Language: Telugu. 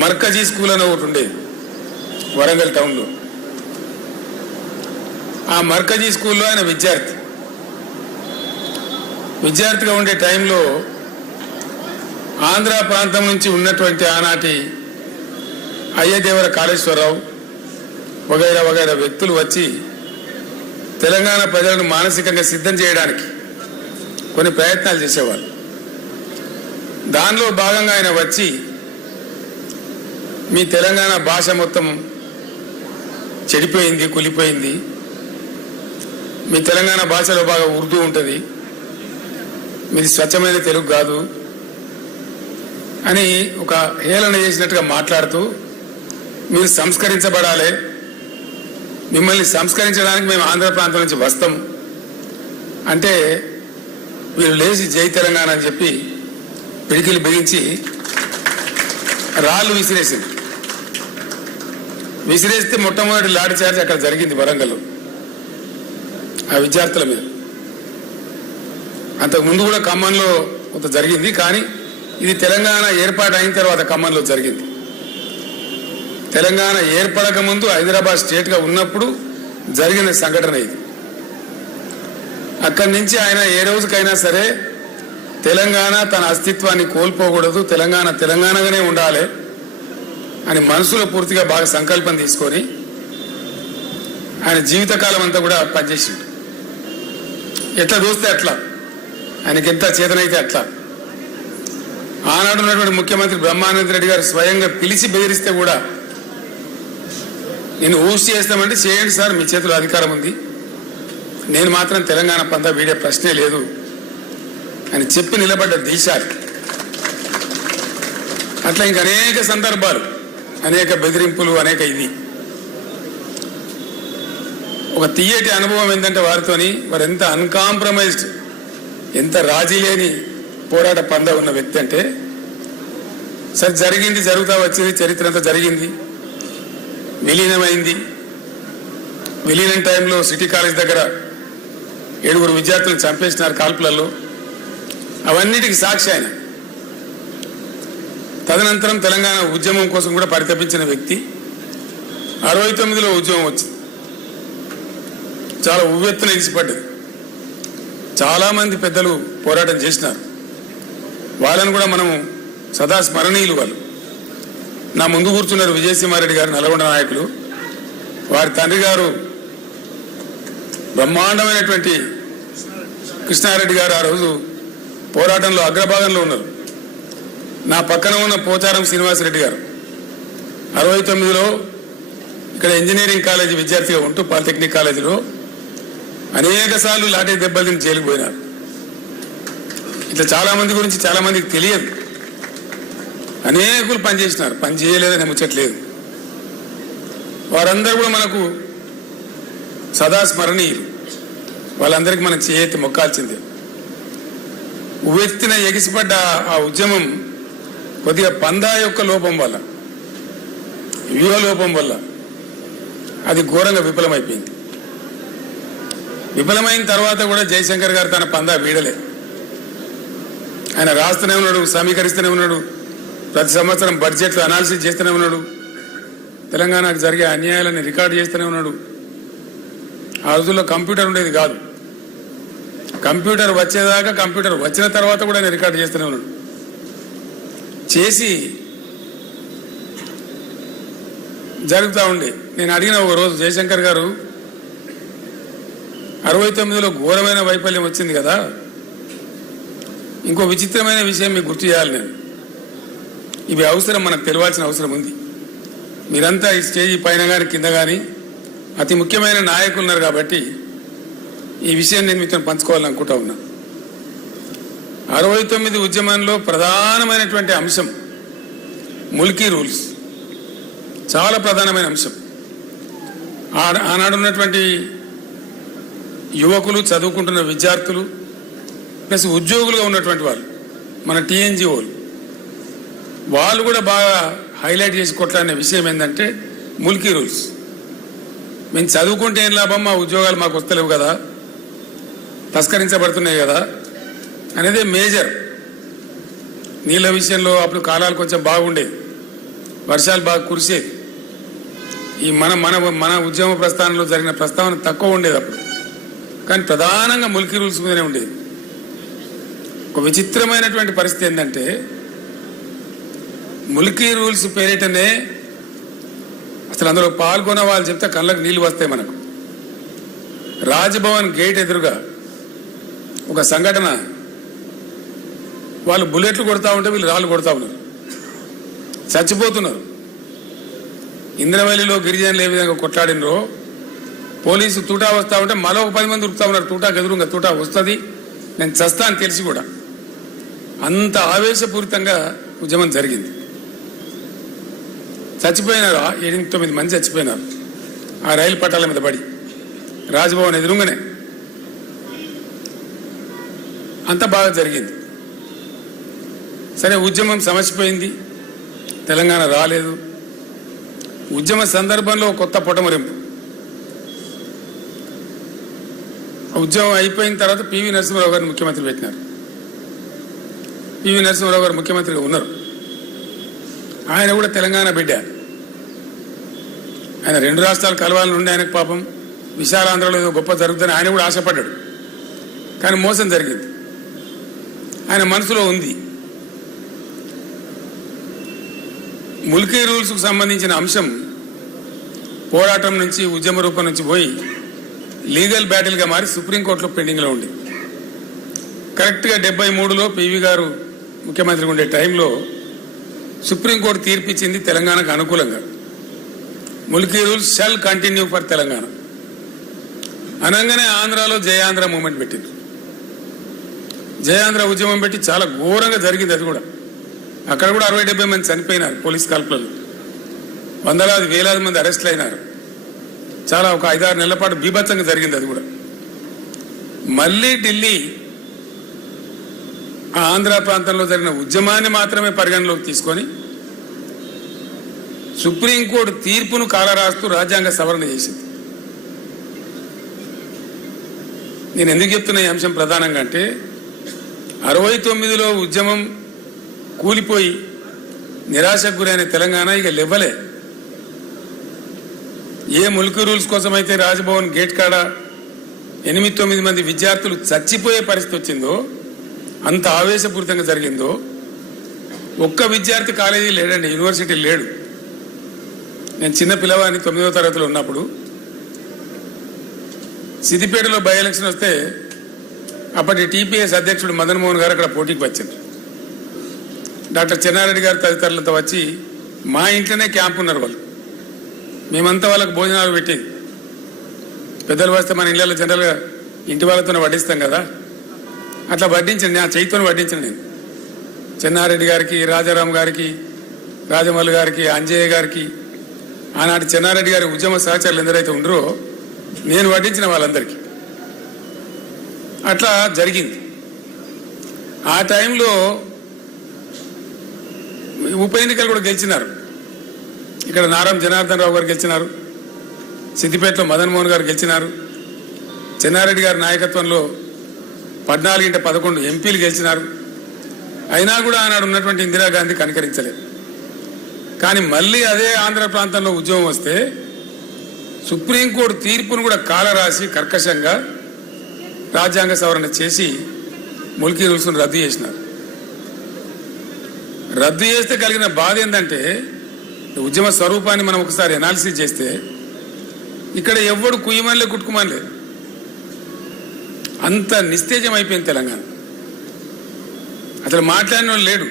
మర్కజీ స్కూల్ అని ఒకటి ఉండేది వరంగల్ టౌన్లో. ఆ మర్కజీ స్కూల్లో ఆయన విద్యార్థిగా ఉండే టైంలో ఆంధ్ర ప్రాంతం నుంచి ఉన్నటువంటి ఆనాటి అయ్యదేవర కాళేశ్వరరావు వగైరా వ్యక్తులు వచ్చి తెలంగాణ ప్రజలను మానసికంగా సిద్ధం చేయడానికి కొన్ని ప్రయత్నాలు చేసేవాళ్ళు. దానిలో భాగంగా ఆయన వచ్చి మీ తెలంగాణ భాష మొత్తం చెడిపోయింది, కులిపోయింది, మీ తెలంగాణ భాషలో బాగా ఉర్దూ ఉంటుంది, మీది స్వచ్ఛమైన తెలుగు కాదు అని ఒక హేళన చేసినట్టుగా మాట్లాడుతూ మీరు సంస్కరించబడాలి, మిమ్మల్ని సంస్కరించడానికి మేము ఆంధ్ర ప్రాంతం నుంచి వస్తాం అంటే వీళ్ళు లేచి జై తెలంగాణ అని చెప్పి పిడికిలు బిగించి రాళ్ళు విసిరేస్తే మొట్టమొదటి లాఠీ చార్జ్ అక్కడ జరిగింది వరంగల్లో ఆ విద్యార్థుల మీద. అంతకుముందు కూడా ఖమ్మంలో కొంత జరిగింది, కానీ ఇది తెలంగాణ ఏర్పాటు అయిన తర్వాత ఖమ్మంలో జరిగింది. తెలంగాణ ఏర్పడక ముందు హైదరాబాద్ స్టేట్గా ఉన్నప్పుడు జరిగిన సంఘటన ఇది. అక్కడి నుంచి ఆయన ఏ రోజుకైనా సరే తెలంగాణ తన అస్తిత్వాన్ని కోల్పోకూడదు, తెలంగాణ తెలంగాణగానే ఉండాలి అని మనసులో పూర్తిగా బాగా సంకల్పం తీసుకొని ఆయన జీవితకాలం అంతా కూడా పనిచేసిండు. ఎట్లా చూస్తే అట్లా, ఆయనకి ఎంత చేతనైతే అట్లా. ఆనాడు ఉన్నటువంటి ముఖ్యమంత్రి బ్రహ్మానంద రెడ్డి గారు స్వయంగా పిలిచి బెదిరిస్తే కూడా నేను ఊసి చేస్తామంటే చేయండి సార్, మీ చేతిలో అధికారం ఉంది, నేను మాత్రం తెలంగాణ పందా వీడే ప్రశ్నే లేదు అని చెప్పి నిలబడ్డ దీశాలు. అట్లా ఇంక అనేక సందర్భాలు, అనేక బెదిరింపులు, అనేక ఇది. ఒక తీయటి అనుభవం ఏంటంటే వారితోని వారు ఎంత అన్కాంప్రమైజ్డ్, ఎంత రాజీ లేని పోరాట పంద ఉన్న వ్యక్తి అంటే, సరే జరిగింది, జరుగుతూ వచ్చింది, చరిత్ర అంతా జరిగింది, విలీనమైంది. విలీనం టైంలో సిటీ కాలేజ్ దగ్గర 7 విద్యార్థులను చంపేసినారు కాల్పులలో, అవన్నిటికీ సాక్షి ఆయన. తదనంతరం తెలంగాణ ఉద్యమం కోసం కూడా పరితపించిన వ్యక్తి. 69లో ఉద్యమం వచ్చింది, చాలా ఉవ్వెత్తున ఎగిసిపడ్డది. చాలామంది పెద్దలు పోరాటం చేసినారు, వాళ్ళని కూడా మనము సదా స్మరణీయులు. వాళ్ళు నా ముందు కూర్చున్నారు విజయసింహారెడ్డి గారు, నల్గొండ నాయకులు. వారి తండ్రి గారు బ్రహ్మాండమైనటువంటి కృష్ణారెడ్డి గారు ఆ రోజు పోరాటంలో అగ్రభాగంలో ఉన్నారు. నా పక్కన ఉన్న పోచారం శ్రీనివాసరెడ్డి గారు 69లో ఇక్కడ ఇంజనీరింగ్ కాలేజీ విద్యార్థిగా ఉంటూ పాలిటెక్నిక్ కాలేజీలో అనేక సార్లు లాఠీ దెబ్బలు తిని జైలుకు పోయినారు. ఇట్లా చాలామంది గురించి చాలామందికి తెలియదు. అనేకులు పనిచేసినారు, పని చేయలేదని ముచ్చట్లేదు. వారందరూ కూడా మనకు సదా స్మరణీయులు. వాళ్ళందరికీ మనం చేయెత్తి మొక్కాల్సిందే. ఉవ్వెత్తిన ఎగిసిపడ్డ ఆ ఉద్యమం కొద్దిగా పందా యొక్క లోపం వల్ల, వ్యూహ లోపం వల్ల అది ఘోరంగా విఫలమైపోయింది. విఫలమైన తర్వాత కూడా జయశంకర్ గారు తన పందా వీడలే. ఆయన రాస్తూనే ఉన్నాడు, సమీకరిస్తూనే ఉన్నాడు, ప్రతి సంవత్సరం బడ్జెట్లు అనాలిసిస్ చేస్తూనే ఉన్నాడు, తెలంగాణకు జరిగే అన్యాయాలని రికార్డు చేస్తూనే ఉన్నాడు. ఆ రోజుల్లో కంప్యూటర్ ఉండేది కాదు, కంప్యూటర్ వచ్చేదాకా, కంప్యూటర్ వచ్చిన తర్వాత కూడా ఆయన రికార్డు చేస్తూనే ఉన్నాడు. చేసి జరుగుతూ ఉండే. నేను అడిగిన ఒక రోజు, జయశంకర్ గారు 69లో ఘోరమైన వైఫల్యం వచ్చింది కదా, ఇంకో విచిత్రమైన విషయం మీకు గుర్తు చేయాలి నేను. ఇవి అవసరం, మనకు తెలియాల్సిన అవసరం ఉంది. మీరంతా ఈ స్టేజీ పైన కానీ కింద కానీ అతి ముఖ్యమైన నాయకులు ఉన్నారు కాబట్టి ఈ విషయం నేను మీతో పంచుకోవాలనుకుంటా ఉన్నా. 69 ఉద్యమంలో ప్రధానమైనటువంటి అంశం ముల్కీ రూల్స్, చాలా ప్రధానమైన అంశం. ఆనాడున్నటువంటి యువకులు, చదువుకుంటున్న విద్యార్థులు, ప్లస్ ఉద్యోగులుగా ఉన్నటువంటి వాళ్ళు, మన టీఎన్జిఓలు, వాళ్ళు కూడా బాగా హైలైట్ చేసి కొట్లాడిన విషయం ఏంటంటే ముల్కీ రూల్స్. మేము చదువుకుంటే ఏం లాభం, మా ఉద్యోగాలు మాకు వస్తలేవు కదా, తస్కరించబడుతున్నాయి కదా అనేది మేజర్. నీళ్ళ విషయంలో అప్పుడు కాలాలు కొంచెం బాగుండేది, వర్షాలు బాగా కురిసేది. ఈ మన మన మన ఉద్యమ ప్రస్థానంలో జరిగిన ప్రస్తావన తక్కువ ఉండేది అప్పుడు, కానీ ప్రధానంగా ముల్కీ రూల్స్ మీదనే ఉండేది. ఒక విచిత్రమైనటువంటి పరిస్థితి ఏంటంటే ముల్కీ రూల్స్ పేరిటనే అసలు అందులో పాల్గొన్న వాళ్ళు చెప్తే కళ్ళకు నీళ్లు వస్తాయి మనకు. రాజ్భవన్ గేట్ ఎదురుగా ఒక సంఘటన, వాళ్ళు బుల్లెట్లు కొడతా ఉంటే వీళ్ళు రాళ్ళు కొడతా ఉన్నారు, చచ్చిపోతున్నారు. ఇంద్రవల్లిలో గిరిజనులు ఏ విధంగా కొట్లాడినరో, పోలీసు తూటా వస్తా ఉంటే మరో 10 మంది ఉరుకుతా ఉన్నారు తూటాకు ఎదురుగా. తూటా వస్తుంది, నేను చస్తా అని తెలిసి కూడా. అంత ఆవేశపూరితంగా ఉద్యమం జరిగింది. చచ్చిపోయినారు, 8-9 మంది చచ్చిపోయినారు ఆ రైలు పట్టాల మీద పడి, రాజ్భవన్ ఎదురుగానే. అంత బాగా జరిగింది. సరే, ఉద్యమం సమసిపోయింది, తెలంగాణ రాలేదు. ఉద్యమ సందర్భంలో కొత్త పొటమరింపు. ఉద్యమం అయిపోయిన తర్వాత పివి నరసింహారావు గారిని ముఖ్యమంత్రి పెట్టినారు. పివి నరసింహారావు గారు ముఖ్యమంత్రిగా ఉన్నారు. ఆయన కూడా తెలంగాణ బిడ్డ. ఆయన 2 రాష్ట్రాలు కలవాలని ఉండి ఆయనకు పాపం విశాలాంధ్రలో ఏదో గొప్ప జరుగుతుందని ఆయన కూడా ఆశపడ్డాడు. కానీ మోసం జరిగింది, ఆయన మనసులో ఉంది. ముల్కీ రూల్స్కు సంబంధించిన అంశం పోరాటం నుంచి, ఉద్యమ రూపం నుంచి పోయి లీగల్ బ్యాటిల్గా మారి సుప్రీంకోర్టులో పెండింగ్లో ఉంది. కరెక్ట్గా 73లో పివి గారు ముఖ్యమంత్రిగా ఉండే టైంలో సుప్రీంకోర్టు తీర్పిచ్చింది తెలంగాణకు అనుకూలంగా. Mulki rules shall continue for Telangana అనగానే ఆంధ్రాలో జయాంధ్ర మూమెంట్ పెట్టింది. జయాంధ్ర ఉద్యమం పెట్టి చాలా ఘోరంగా జరిగింది. అది కూడా అక్కడ కూడా 60-70 మంది చనిపోయినారు పోలీస్ కాల్పులలో. వందలాది వేలాది మంది అరెస్టులు అయినారు. చాలా ఒక 5-6 నెలల పాటు బీభత్సంగా జరిగింది. అది కూడా మళ్ళీ ఢిల్లీ ఆ ఆంధ్ర ప్రాంతంలో జరిగిన ఉద్యమాన్ని మాత్రమే పరిగణలోకి తీసుకొని సుప్రీంకోర్టు తీర్పును కాలరాస్తూ రాజ్యాంగ సవరణ చేసింది. నేను ఎందుకు చెప్తున్నా ఈ అంశం ప్రధానంగా అంటే 69లో ఉద్యమం కూలిపోయి నిరాశకు గురైన తెలంగాణ ఇక లెవ్వలే. ఏ ముల్కీ రూల్స్ కోసమైతే రాజ్భవన్ గేట్ కాడ 8-9 మంది విద్యార్థులు చచ్చిపోయే పరిస్థితి వచ్చిందో, అంత ఆవేశపూరితంగా జరిగిందో, ఒక్క విద్యార్థి కాలేజీ లేడండి, యూనివర్సిటీ లేడు. నేను చిన్న పిల్లవాడిని 9వ తరగతిలో ఉన్నప్పుడు సిద్దిపేటలో బై ఎలక్షన్ వస్తే అప్పటి టీపీఎస్ అధ్యక్షుడు మదన్ మోహన్ గారు అక్కడ పోటీకి వచ్చారు. డాక్టర్ చెన్నారెడ్డి గారు తదితరులతో వచ్చి మా ఇంట్లోనే క్యాంప్ ఉన్నారు వాళ్ళు. మేమంతా వాళ్ళకు భోజనాలు పెట్టేది. పెద్దలు వస్తే మన ఇళ్ళలో జనరల్గా ఇంటి వాళ్ళతోనే వడ్డిస్తాం కదా, అట్లా వడ్డించండి. నా చేతితోనే వడ్డించండి. నేను చెన్నారెడ్డి గారికి, రాజారాం గారికి, రాజమల్లు గారికి, అంజయ్య గారికి, ఆనాటి చెన్నారెడ్డి గారి ఉద్యమ సహచరులు ఎందరైతే ఉండరో నేను వడ్డించిన వాళ్ళందరికీ. అట్లా జరిగింది. ఆ టైంలో ఉప ఎన్నికలు కూడా గెలిచినారు. ఇక్కడ నారం జనార్దన్ రావు గారు గెలిచినారు, సిద్దిపేటలో మదన్ మోహన్ గారు గెలిచినారు, చెన్నారెడ్డి గారి నాయకత్వంలో 14-11 ఎంపీలు గెలిచినారు. అయినా కూడా ఆనాడు ఉన్నటువంటి ఇందిరాగాంధీ కనికరించలేదు. కానీ మళ్ళీ అదే ఆంధ్ర ప్రాంతంలో ఉద్యమం వస్తే సుప్రీంకోర్టు తీర్పును కూడా కాలరాసి కర్కశంగా రాజ్యాంగ సవరణ చేసి ముల్కీ రూల్స్ను రద్దు చేసినారు. రద్దు చేస్తే కలిగిన బాధ ఏంటంటే ఉద్యమ స్వరూపాన్ని మనం ఒకసారి అనాలిసిస్ చేస్తే ఇక్కడ ఎవ్వడు కుయ్యమనిలే కుట్టుకుమనిలే, అంత నిస్తేజం అయిపోయింది తెలంగాణ. అసలు మాట్లాడిన లేడు.